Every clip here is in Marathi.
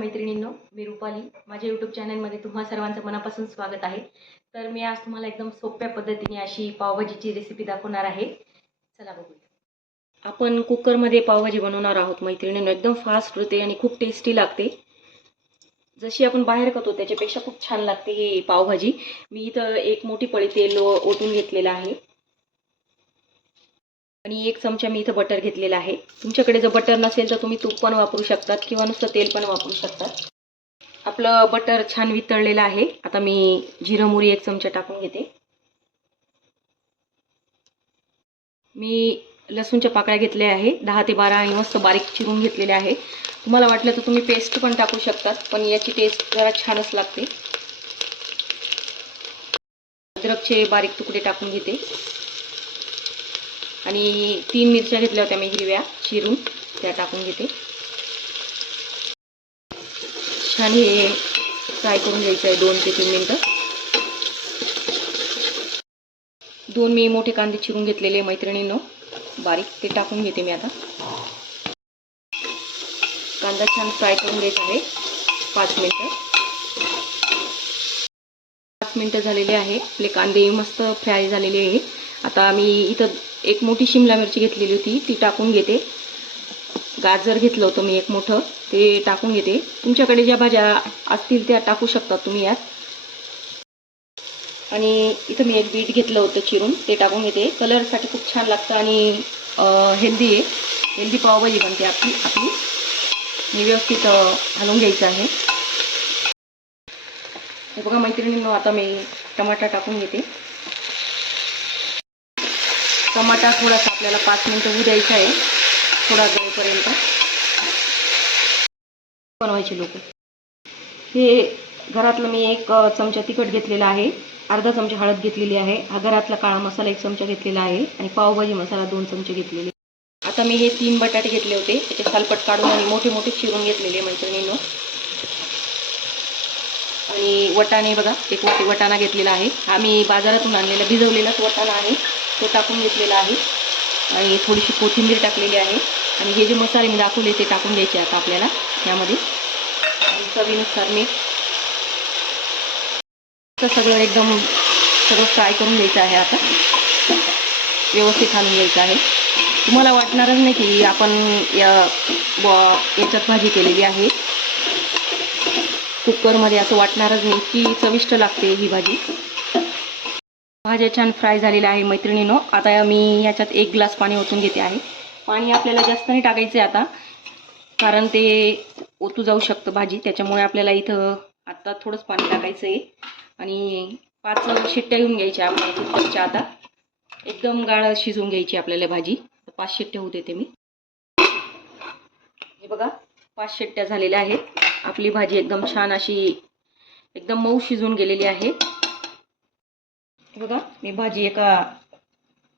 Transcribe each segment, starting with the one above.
मैत्रिणींनो मी रुपाली. माझ्या यूट्यूब चॅनलमध्ये तुम्हा सर्वांचं मनापासून स्वागत आहे. तर मी आज तुम्हाला एकदम सोप्या पद्धतीने अशी पावभाजीची रेसिपी दाखवणार आहे. चला बघूया. आपण कुकरमध्ये पावभाजी बनवणार आहोत मैत्रिणींनो. एकदम फास्ट होते आणि खूप टेस्टी लागते. जशी आपण बाहेर करतो त्याच्यापेक्षा खूप छान लागते ही पावभाजी. मी इथं एक मोठी पळी तेल ओतून घेतलेलं आहे. आणि एक चमचा मी इथं बटर घेतलेला आहे. तुमच्याकडे जर बटर नसेल तर तुम्ही तूप पण वापरू शकतात किंवा नुसतं तेल पण वापरू शकतात. आपलं बटर छान वितळलेलं आहे. आता मी जिरं मोहरी एक चमचा टाकून घेते. मी लसूणच्या पाकळ्या घेतल्या आहे. दहा ते बारा आणि मस्त बारीक चिरून घेतलेले आहे. तुम्हाला वाटलं तर तुम्ही पेस्ट पण टाकू शकतात पण याची टेस्ट जरा छानच लागते. अद्रकचे बारीक तुकडे टाकून घेते. आणि तीन मिरच्या घेतल्या होत्या मी हिरव्या चिरून. त्या टाकून घेते. छान हे फ्राय करून घ्यायचं आहे दोन ते तीन मिनटं. दोन मी मोठे कांदे चिरून घेतलेले मैत्रिणींनो. बारीक ते टाकून घेते मी आता. कांदा छान फ्राय करून घ्यायचा आहे. पाच मिनटं. पाच मिनटं झालेले आहे. आपले कांदे मस्त फ्राय झालेले आहे. आता मी इथं एक मोठी शिमला मिरची घेतलेली होती ती टाकून घेते. गाजर घेतलं होतं मी एक मोठं ते टाकून घेते. तुमच्याकडे ज्या भाज्या असतील त्या टाकू शकता तुम्ही यात. आणि इथं मी एक बीट घेतलं होतं चिरून ते टाकून घेते. कलरसाठी खूप छान लागतं आणि हेल्दी आहे. हेल्दी पावभाजी बनते आपली आपली. मी व्यवस्थित घालून घ्यायचं आहे. हे बघा मैत्रिणींनो आता मी टमाटा टाकून घेते. टमाटा थोडासा आपल्याला पाच मिनटं होऊ द्यायचा आहे. थोडा वेळपर्यंत बनवायचे लोक. हे घरातलं मी एक चमचा तिखट घेतलेला आहे. अर्धा चमचा हळद घेतलेली आहे. हा घरातला काळा मसाला एक चमचा घेतलेला आहे. आणि पावभाजी मसाला दोन चमचे घेतलेले. आता मी हे तीन बटाटे घेतले होते. त्याचे सालपट काढून आणि मोठे मोठे चिरून घेतलेले मैत्रिणीनं. आणि वटाणे बघा एक वाटी वटाणा घेतलेला आहे. आम्ही बाजारातून आणलेला भिजवलेलाच वटाणा आहे. तो टाकून घेतलेला आहे. आणि थोडीशी कोथिंबीर टाकलेली आहे. आणि हे जे मसाले मी दाखवले ते टाकून द्यायचे आता आपल्याला यामध्ये. चवीनुसार मीठ. सगळं एकदम सगळं फ्राय करून घ्यायचं आहे आता. व्यवस्थित आणून घ्यायचं आहे. तुम्हाला वाटणारच नाही की आपण या याच्यात भाजी केलेली आहे. कुकरमध्ये असं वाटणारच नाही की चविष्ट लागते ही भाजी. भाज्या छान फ्राय झालेल्या आहे मैत्रिणीनो. आता मी याच्यात एक ग्लास पाणी ओतून घेते आहे. पाणी आपल्याला जास्त नाही टाकायचं आहे आता कारण ते ओतू जाऊ शकतं भाजी. त्याच्यामुळे आपल्याला इथं आत्ता थोडंच पाणी टाकायचं आहे. आणि पाच शिट्ट्या घेऊन घ्यायच्या आपल्या कुकरच्या आता. एकदम गाळ शिजवून घ्यायची आपल्याला भाजी. पाच शिट्ट्या होऊ देते मी. हे बघा पाच शिट्ट्या झालेल्या आहेत. आपली भाजी एकदम छान अशी एकदम मऊ शिजून गेलेली आहे. बघा मी भाजी एका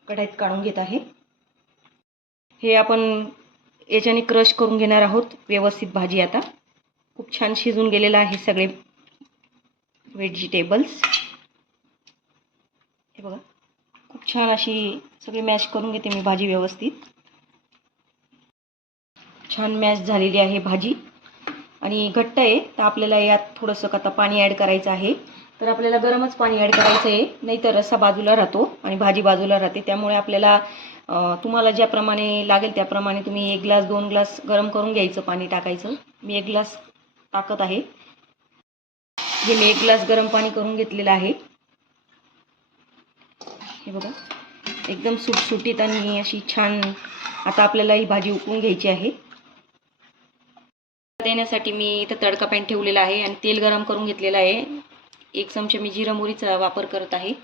कढाईत काढून घेत आहे. हे आपण याच्याने क्रश करून घेणार आहोत व्यवस्थित भाजी आता. खूप छान शिजून गेलेलं आहे सगळे व्हेजिटेबल्स हे बघा खूप छान अशी सगळी मॅश करून घेते मी भाजी व्यवस्थित. छान मॅश झालेली आहे भाजी. आणि घट्ट आहे तर आपल्याला यात थोडंसं आता पाणी ॲड करायचं आहे. तर आपल्याला गरमच पाणी ॲड करायचं आहे नाहीतर रस्सा बाजूला राहतो आणि भाजी बाजूला राहते. त्यामुळे आपल्याला तुम्हाला ज्याप्रमाणे लागेल त्याप्रमाणे तुम्ही एक ग्लास दोन ग्लास गरम करून घ्यायचं पाणी टाकायचं. मी एक ग्लास टाकत आहे. हे मी एक ग्लास गरम पाणी करून घेतलेलं आहे. हे बघा. एकदम सुटसुटीत आणि अशी छान आता आपल्याला ही भाजी उकळून घ्यायची आहे. देण्यासाठी मी इथं तडका पॅन ठेवलेला आहे आणि तेल गरम करून घेतलेलं आहे. एक चमचा मी जिरा मोहरीचा वापर करत आहे.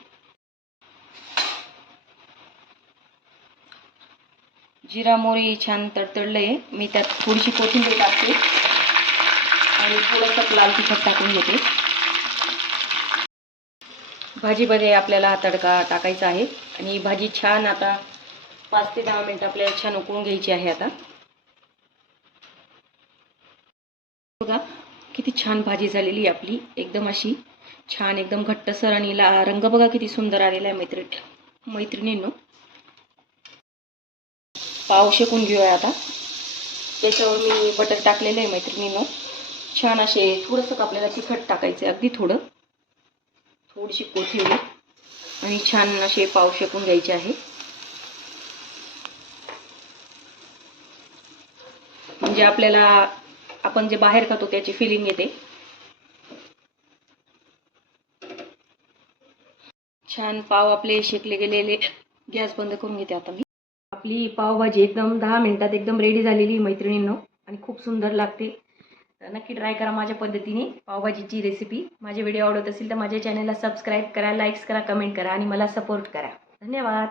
जिरा मोहरी छान तडतडलं आहे मी त्यात थोडीशी कोथिंबीर टाकते. आणि थोडंसं लाल तिखट टाकून घेते. भाजीमध्ये आपल्याला हा तडका टाकायचा आहे. आणि भाजी छान आता पाच ते दहा मिनटं आपल्याला छान उकळून घ्यायची आहे आता. बघा किती छान भाजी झालेली आपली. एकदम अशी छान एकदम घट्टसर आणि ला रंग बघा किती सुंदर आलेला आहे मैत्री मैत्रिणींनो. पाव शेकून घेऊया आता. त्याच्यावर मी बटर टाकलेलं आहे मैत्रिणींनो. छान असे थोडंसं आपल्याला तिखट टाकायचं आहे अगदी थोडं. थोडीशी कोथिंबीर. आणि छान असे पाव शेकून घ्यायचे आहे. म्हणजे आपल्याला आपण जे बाहेर खातो त्याची फिलिंग येते. छान पाव आपले शेकले गेलेले. गॅस बंद करून घेते आता मी. आपली पावभाजी एकदम दहा मिनिटात एकदम रेडी झालेली मैत्रिणींनो. आणि खूप सुंदर लागते. तर नक्की ट्राय करा माझ्या पद्धतीने पावभाजीची रेसिपी माझे व्हिडिओ आवडत असेल तर माझ्या चॅनलला सबस्क्राईब करा लाईक्स करा कमेंट करा आणि मला सपोर्ट करा. धन्यवाद.